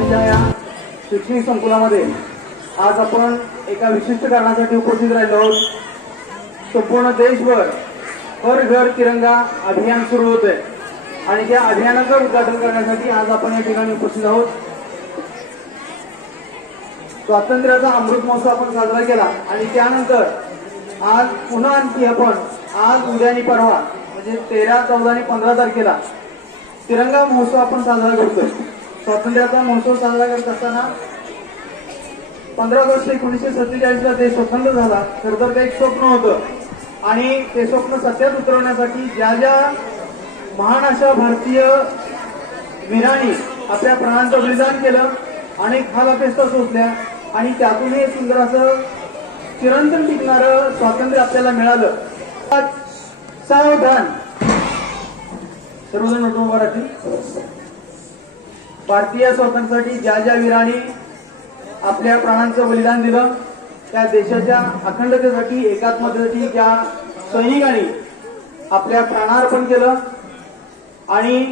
शैक्षणिक संकुलामध्ये आज आपण एका विशिष्ट कारणासाठी उपस्थित राहिलो आहोत. संपूर्ण देशभर हर घर तिरंगा अभियान सुरू होत आहे आणि त्या अभियानाचं उद्घाटन करण्यासाठी आज आपण या ठिकाणी उपस्थित आहोत. स्वातंत्र्याचा अमृत महोत्सव आपण साजरा केला आणि त्यानंतर आज पुन्हा आणखी आपण आज उद्या आणि परवा म्हणजे तेरा चौदा आणि पंधरा तारखेला तिरंगा महोत्सव आपण साजरा करतोय. स्वातंत्र्याचा महोत्सव साजरा करत असताना पंधरा ऑगस्ट एकोणीसशे सत्तेचाळीसला देश स्वतंत्र झाला. खर तर ते एक स्वप्न होतं. आणि ते स्वप्न सत्यात उतरवण्यासाठी ज्या ज्या महान अशा भारतीय वीरांनी आपल्या प्राणांचं बलिदान केलं अनेक हालापेस्ता सोसल्या आणि त्यातूनही सुंदर असं चिरंतन टिकणारं स्वातंत्र्य आपल्याला मिळालं. सावधान. सर्वजण मराठी भारतीय स्वातंत्र्यासाठी ज्या ज्या वीरांनी आपल्या प्राणांचं बलिदान दिलं त्या देशाच्या अखंडतेसाठी एकात्मतेसाठी ज्या सैनिकांनी आपल्या प्राणार्पण केलं आणि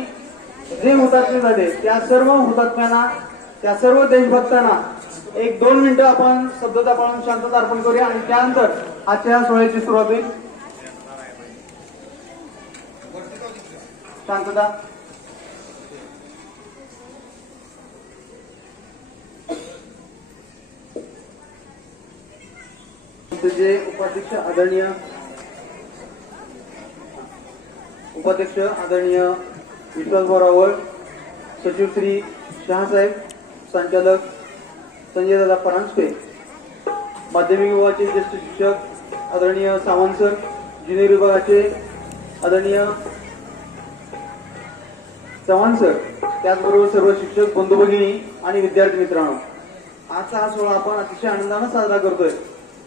जे हुतात्मे झाले त्या सर्व हुतात्म्यांना त्या सर्व देशभक्तांना एक दोन मिनिटं आपण शब्दता पाळून शांतता अर्पण करूया आणि त्यानंतर आजच्या सोहळ्याची सुरुवात होईल. शांतता. जे उपाध्यक्ष आदरणीय उपाध्यक्ष आदरणीय विश्वासभाऊ रावळ सचिव श्री शहासाहेब संचालक संजय दादा परांजपे माध्यमिक विभागाचे ज्येष्ठ शिक्षक आदरणीय सावंत सर ज्युनियर विभागाचे आदरणीय चव्हाण सर त्याचबरोबर सर्व शिक्षक बंधू भगिनी आणि विद्यार्थी मित्रांनो. आजचा हा सोहळा आपण अतिशय आनंदानं साजरा करतोय.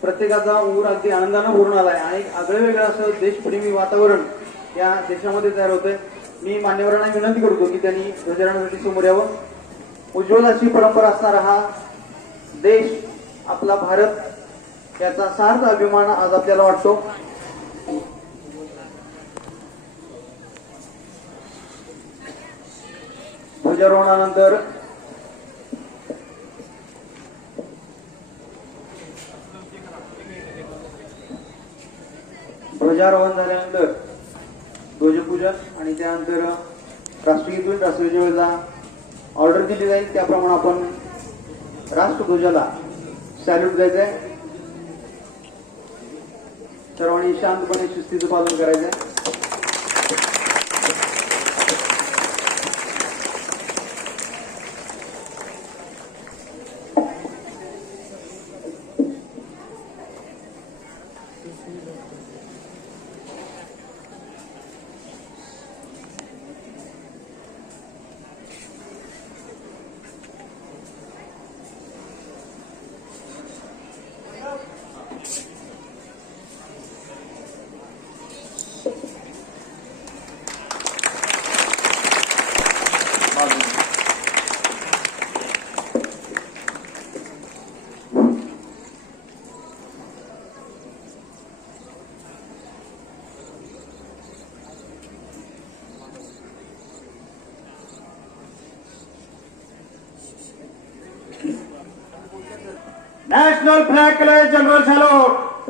प्रत्येकाचा ऊर अगदी आनंदानं भरून आलाय. आणि एक आगळं वेगळं असं देशप्रेमी वातावरण या देशामध्ये तयार होतंय. मी मान्यवरांना विनंती करतो की त्यांनी ध्वजारोहणासाठी समोर यावं. उज्ज्वल अशी परंपरा असणारा हा देश आपला भारत याचा सार्थ अभिमान आज आपल्याला वाटतो. ध्वजारोहणानंतर ध्वजारोहण झाल्यानंतर ध्वजपूजन आणि त्यानंतर राष्ट्रगीतून राष्ट्रध्वजाच्या वेळेला ऑर्डर दिली जाईल. त्याप्रमाणे आपण राष्ट्रध्वजाला सॅल्यूट द्यायचं आहे सर्वांनी शांतपणे शिस्तीचं पालन करायचं आहे नॅशनल फ्लॅग केलं जनरल सॅल्यूट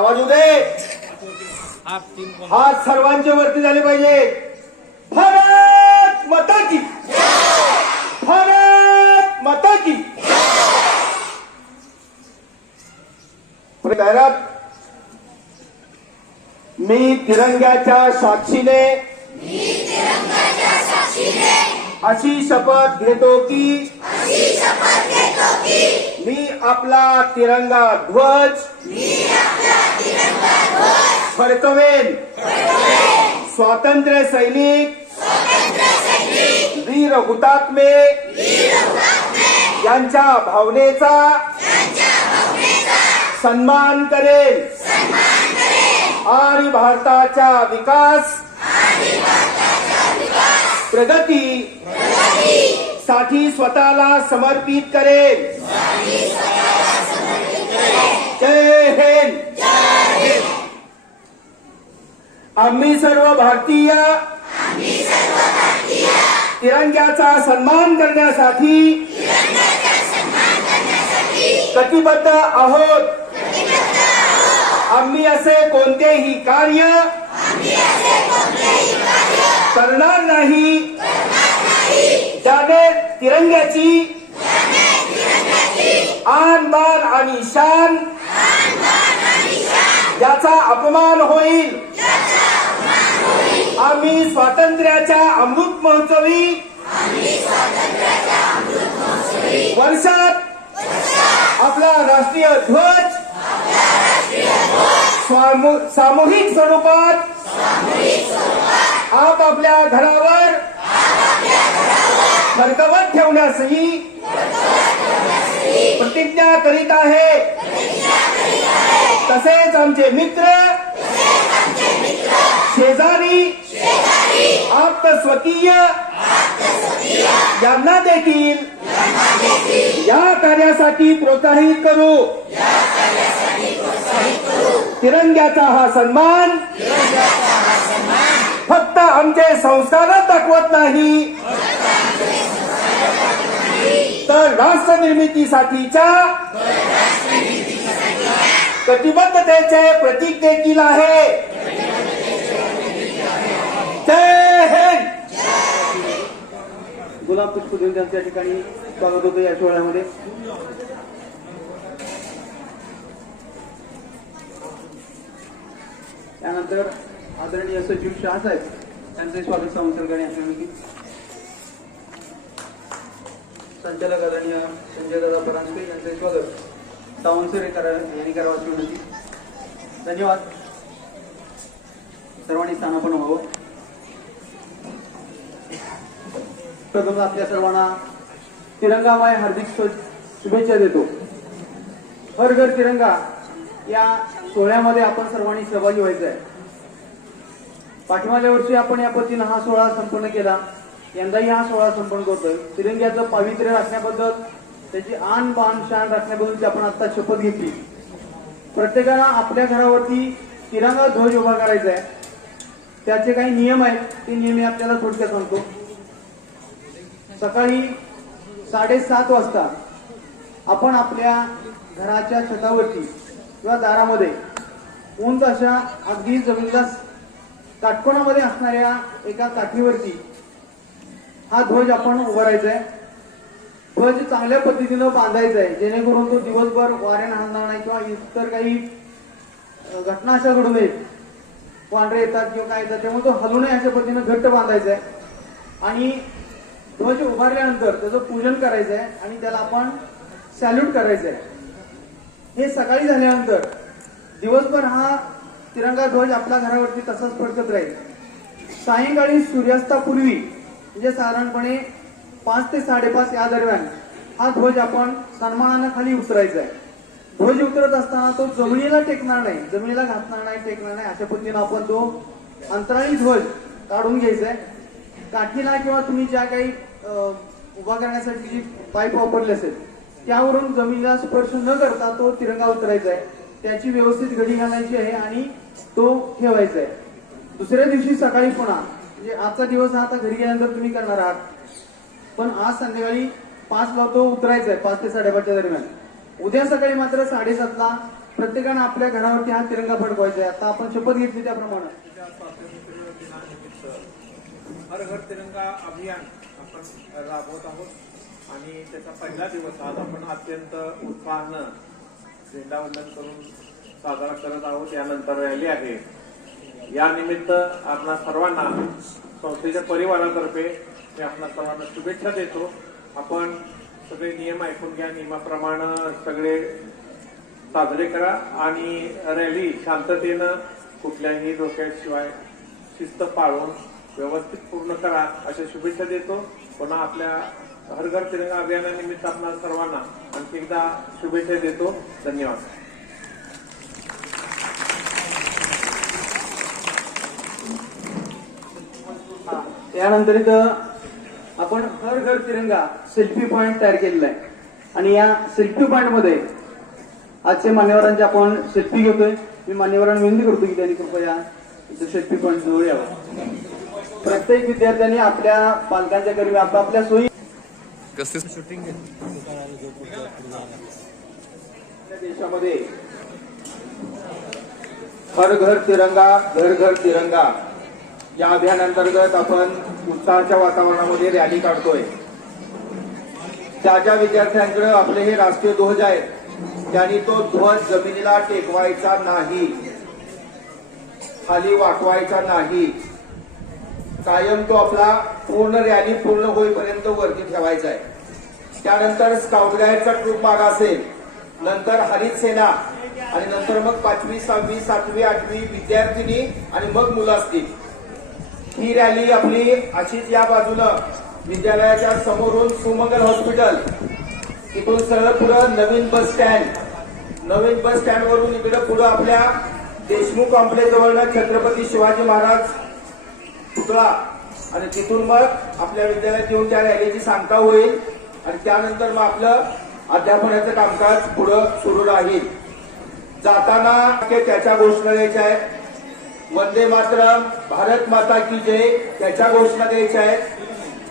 वाजू दे. हात सर्वांचे वरती झाले पाहिजे. भारत माता की. भारत माता की. मी तिरंग्याच्या साक्षीने. अशी शपथ घेतो की. मी आपला तिरंगा ध्वज. फडकवेन स्वातंत्र्य सैनिक. वीर हुतात्मे. यांच्या भावनेचा. सन्मान करेल आणि भारताच्या विकास. प्रगती. साठी स्वतःला समर्पित करेल जय हिंद. आम्ही सर्व भारतीय. तिरंग्याचा सन्मान करण्यासाठी. कटिबद्ध आहोत. आम्ही असे कोणतेही कार्य करणार नाही. ज्याने तिरंग्याची आन बान आणि शान याचा अपमान होईल. आम्ही स्वातंत्र्याच्या अमृत महोत्सवी वर्षात आपला राष्ट्रीय ध्वज सामूहिक स्वरूपात आप आपल्या घरावर फरकवत ठेवण्यासही प्रतिज्ञा करीत आहे. तसेच आमचे मित्र शेजारी आप्तस्वकीय यांना देखील या कार्यासाठी प्रोत्साहित करू. तिरंग्याचा हा सन्मान फक्त आमचे संस्कारच दाखवत नाही. तर राष्ट्र निर्मितीसाठीच्या कटिबद्धतेचे प्रतीक देखील आहे. जय गुलाब पुष्प देऊन त्यांच्या ठिकाणी स्वागत होतं या सोहळ्यामध्ये. त्यानंतर आदरणीय सचिव शहासाहेब यांचे स्वागत संसर्गाने यांच्या संचालक आदरणीय संजय दादा परांजपे यांचे स्वागत सावंतसरे करा यांनी करावाची विनंती. धन्यवाद. सर्वांनी स्थानापन्न व्हावं. प्रथम आपल्या सर्वांना तिरंगामाय हार्दिक शुभेच्छा देतो. हर घर तिरंगा या सोहळ्यामध्ये आपण सर्वांनी सहभागी व्हायचं आहे पाठीमागल्या वर्षी आपण या पद्धतीनं हा सोहळा संपन्न केला. यंदाही हा सोहळा संपन्न करतोय. तिरंग्याचं पावित्र्य राखण्याबद्दल त्याची आन बाण शान राखण्याबद्दलची आपण आता शपथ घेतली. प्रत्येकाला आपल्या घरावरती तिरंगा ध्वज उभा करायचा आहे त्याचे काही नियम आहेत ते नियम मी आपल्याला थोडक्यात सांगतो. सकाळी साडेसात वाजता आपण आपल्या घराच्या छतावरती किंवा दारामध्ये उंच अशा अगदी जमिनीला काटकोणामध्ये असणाऱ्या एका काठीवरती हा ध्वज आपण उभारायचा आहे ध्वज चांगल्या पद्धतीनं बांधायचा आहे जेणेकरून तो दिवसभर वारे हलणार नाही किंवा इतर काही घटना अशा घडू नयेत. वांढरे येतात किंवा काय येतात त्यामुळे तो हलू नये अशा पद्धतीनं घट्ट बांधायचा आहे आणि ध्वज उभारल्यानंतर त्याचं पूजन करायचं आहे आणि त्याला आपण सॅल्यूट करायचं आहे हे सकाळी झाल्यानंतर दिवसभर हा तिरंगा ध्वज आपल्या घरावरती तसाच फडकत राहील. सायंकाळी सूर्यास्तापूर्वी म्हणजे साधारणपणे पाच ते साडेपाच या दरम्यान हा ध्वज आपण सन्मानानं खाली उतरायचा आहे ध्वज उतरत असताना तो जमिनीला टेकणार नाही जमिनीला घातणार नाही टेकणार नाही अशा पद्धतीनं आपण तो अंतराळी ध्वज काढून घ्यायचा आहे काठीला किंवा तुम्ही ज्या काही उभा करण्यासाठी जी पाईप वापरली असेल त्यावरून जमिनीला स्पर्श न करता तो तिरंगा उतरायचा आहे. त्याची व्यवस्थित घडी घालायची आहे आणि तो ठेवायचा आहे. दुसऱ्या दिवशी सकाळी पुन्हा म्हणजे आजचा दिवस हा आता घरी गेल्यानंतर तुम्ही करणार आहात. पण आज संध्याकाळी पाचला तो उतरायचा आहे पाच ते साडेपाचच्या दरम्यान. उद्या सकाळी मात्र साडेसातला प्रत्येकानं आपल्या घरावरती हा तिरंगा फडकवायचा आहे. आता आपण शपथ घेतली त्याप्रमाणे. हर घर तिरंगा अभियान आपण राबवत आहोत. आणि त्याचा पहिला दिवस आज आपण अत्यंत उत्साहानं झेंडावंदन करून साजरा करत आहोत. यानंतर रॅली आहे. या निमित्त आपणा सर्वांना संस्थेच्या परिवारातर्फे मी आपणा सर्वांना शुभेच्छा देतो. आपण सगळे नियम ऐकून घ्या नियमाप्रमाणे सगळे साजरे करा आणि रॅली शांततेनं कुठल्याही धोक्याशिवाय शिस्त पाळून व्यवस्थित पूर्ण करा अशा शुभेच्छा देतो. पुन्हा आपल्या हर घर तिरंगा अभियानानिमित्त आपल्या सर्वांना आणखी एकदा शुभेच्छा देतो. धन्यवाद. त्यानंतर इथं आपण हर घर तिरंगा सेल्फी पॉईंट तयार केलेला आहे. आणि या सेल्फी पॉईंटमध्ये आजचे मान्यवरांचे आपण सेल्फी घेतोय. मी मान्यवरांना विनंती करतो की त्यांनी कृपया इथं सेल्फी पॉईंट जवळ यावं. प्रत्येक विद्यार्थ्यांनी आपल्या पालकांच्या करी आपापल्या सोयी कसं? आपल्या देशामध्ये हर घर तिरंगा घर घर तिरंगा या अभियानांतर्गत आपण उत्साहाच्या वातावरणामध्ये रॅली काढतोय. ज्या ज्या विद्यार्थ्यांकडे आपले हे राष्ट्रीय ध्वज आहेत त्यांनी तो ध्वज जमिनीला टेकवायचा नाही. खाली वाकवायचा नाही. कायम तो आपला पूर्ण रॅली पूर्ण होईपर्यंत वरती ठेवायचा आहे. त्यानंतर स्काउट गाईडचा ट्रूप मागा असेल नंतर हरित सेना आणि नंतर मग पाचवी सहावी सातवी आठवी विद्यार्थिनी आणि मग मुलं असतील. ही रॅली आपली अशीच या बाजूनं विद्यालयाच्या समोरून सुमंगल हॉस्पिटल इथून सरळ पुढं नवीन बस स्टँड नवीन बस स्टँड वरून इकडे पुढं आपल्या देशमुख कॉम्प्लेक्स जवळनं छत्रपती शिवाजी महाराज पुतळा. आणि तिथून मग आपल्या विद्यालयात येऊन त्या रॅलीची सांगता होईल. आणि त्यानंतर मग आपलं अध्यापनाचं कामकाज पुढं सुरू राहील. जाताना ते त्याच्या घोषणा द्यायच्या आहेत. वंदे मातरम भारत माता की जय त्याच्या घोषणा द्यायच्या आहेत.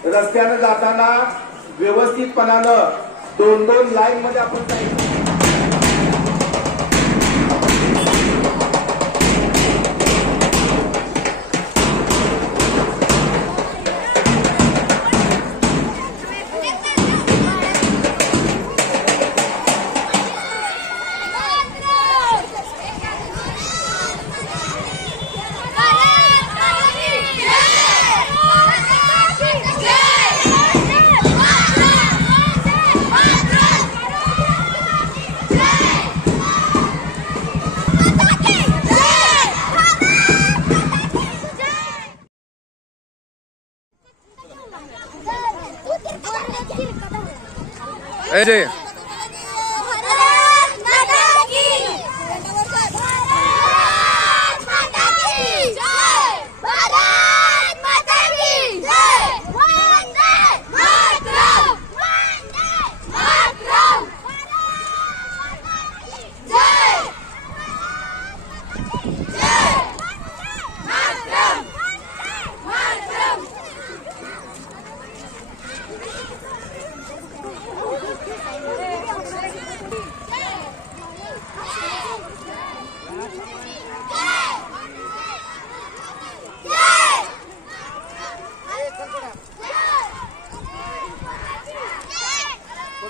रस्त्यानं जाताना व्यवस्थितपणानं दोन दोन लाईन मध्ये आपण Isaiah.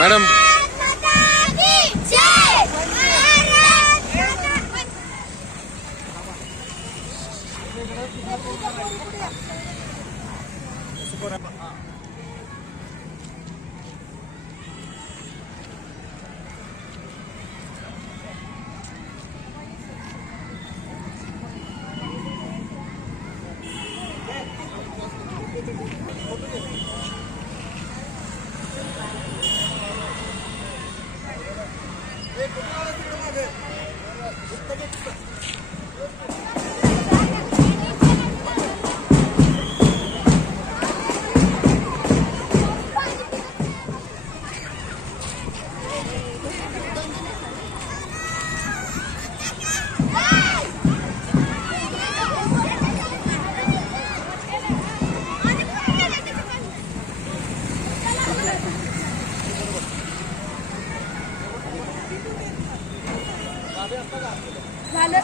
மேடம் झालं